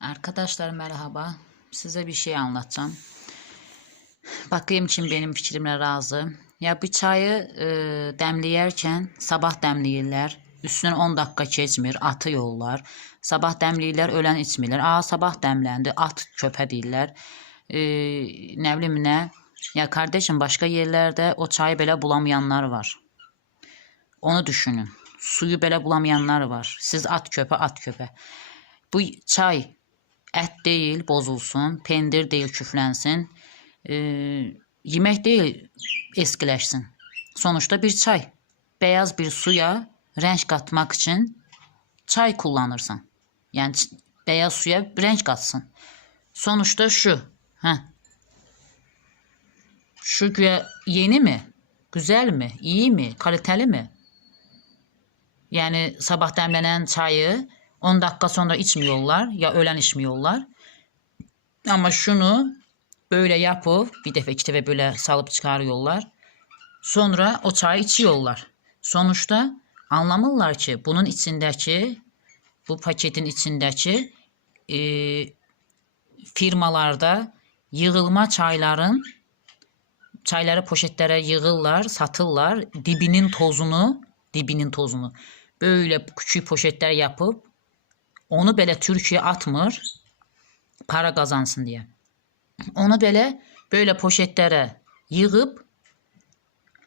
Arkadaşlar merhaba. Size bir şey anlatacağım. Bakayım kim benim fikrimle razı. Ya bir çayı e, demleyerken sabah demleyirler. Üstüne 10 dakika keçmir, atı yollar. Sabah demleyirlər, ölən içmirlər. Aa sabah demlendi, at çöpə deyirlər. E, nə bilim nə. Ya kardeşim başka yerlerde o çayı belə bulamayanlar var. Onu düşünün. Suyu belə bulamayanlar var. Siz at köpə, at köpə. Bu çay ət deyil, bozulsun, pendir deyil, küflənsin. E, yemək deyil, eskiləşsin. Sonuçta bir çay. Beyaz bir suya renk katmak için çay kullanırsan. Yani beyaz suya renk katsın. Sonuçta şu. Heh. Şu güya yeni mi? Güzel mi? İyi mi? Kaliteli mi? Yani sabah demlenen çayı 10 dakika sonra içmiyorlar ya öğlen içmiyorlar. Ama şunu böyle yapıp bir defa iki defa böyle salıp çıkarıyorlar. Sonra o çayı içiyorlar. Sonuçta anlamırlar ki bunun içindeki bu paketin içindeki e, firmalarda yığılma çayların çayları poşetlere yığırlar, satırlar. Dibinin tozunu, dibinin tozunu böyle küçük poşetler yapıp onu belə Türkiye atmır para kazansın diye. Onu belə böyle poşetlere yığıp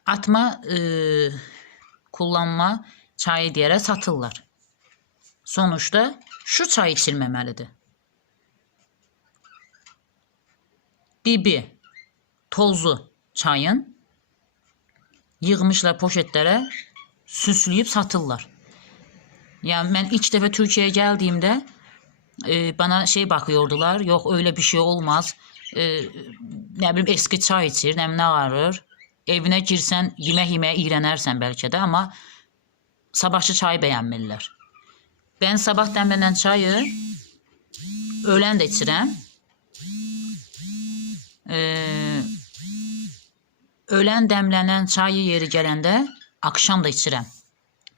atma e, kullanma çayı diyerek satırlar. Sonuçta şu çay içilməməlidir. Dibi, tozu çayın yığmışlar poşetlere süsleyip satırlar. Yani ben ilk defa Türkiye'ye geldiğimde e, bana şey bakıyordular. Yok öyle bir şey olmaz. E, ne bileyim eski çay içir, ne, ne varır. Evine girsen yeme yeme iğrenərsən belki de ama sabahçı çay beğenmirlər. Ben sabah demlenen çayı öğlen de içirəm. Ee, öğlen demlenen çayı yeri gələndə akşam da içirəm.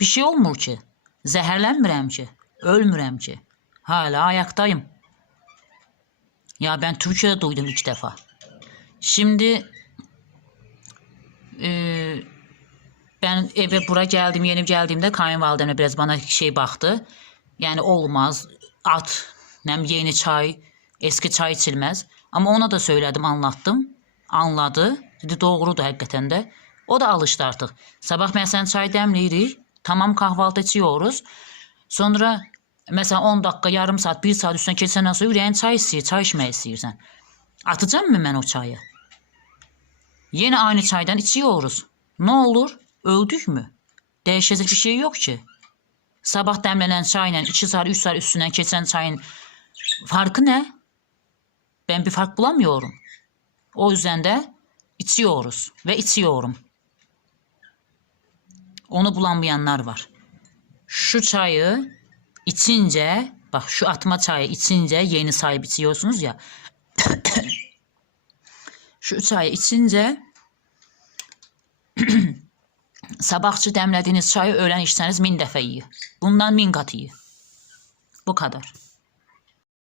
Bir şey olmur ki. Zəhərlənmirəm ki. Ölmürəm ki. Hala ayaktayım. Ya ben Türkiye'de duydum ilk defa. Şimdi eee, ben eve bura geldim yeni geldiğimde kayınvalidemle biraz bana şey baktı. Yani olmaz at nem yeni çay eski çay içilmez. Ama ona da söyledim anlattım. Anladı. Dedi doğrudur hakikaten de. O da alıştı artık. Sabah mesela çay demleyirik. Tamam kahvaltı içiyoruz. Sonra mesela 10 dakika, yarım saat, 1 saat üstüne keçəndən sonra ürəyin çay istəyir, çay içmək istəyirsən. Atacağım mı ben o çayı? Yine aynı çaydan içiyoruz. Ne olur? Öldük mü? Değişecek bir şey yok ki. Sabah demlenen çayla 2 saat 3 saat üstünden geçen çayın farkı ne? Ben bir fark bulamıyorum. O yüzden de içiyoruz ve içiyorum. Onu bulamayanlar var. Şu çayı içince bak şu atma çayı içince yeni sahip içiyorsunuz ya. şu çayı içince sabahçı demlediğiniz çayı öğlen içseniz min defa iyi. Bundan min kat iyi. Bu kadar.